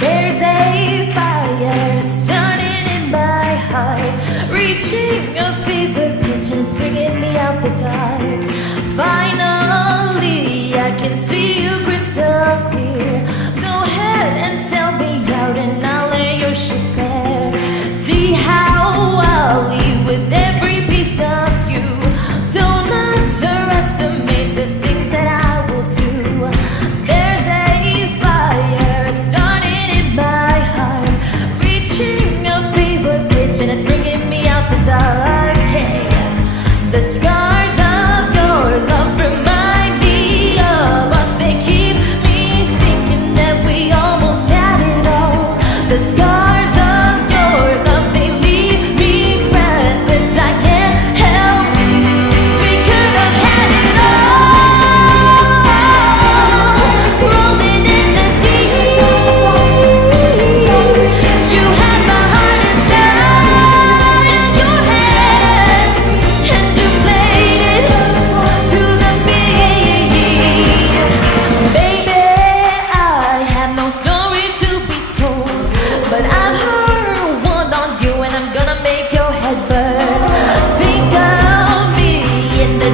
There's a fire starting in my heart, reaching a fever pitch and it's bringing me out the dark. Finally, I can see you crystal clear. Go ahead and sell me out and I'll lay your ship bare. See how I'll leave with every piece of you. Don't underestimate the things that I will do. There's a fire starting in my heart, reaching a fever pitch and it's bringing me out the dark. Hey, the scars of your love remind me of us. They keep me thinking that we almost had it all. The scars of your love, they leave me breathless. I can't help. We could have had it all, rolling in the deep. You had my heart inside of your hand, and you played it to the beat. Baby, I have no story to be told, but I've heard one on you and I'm gonna make your head burn. Think of me in the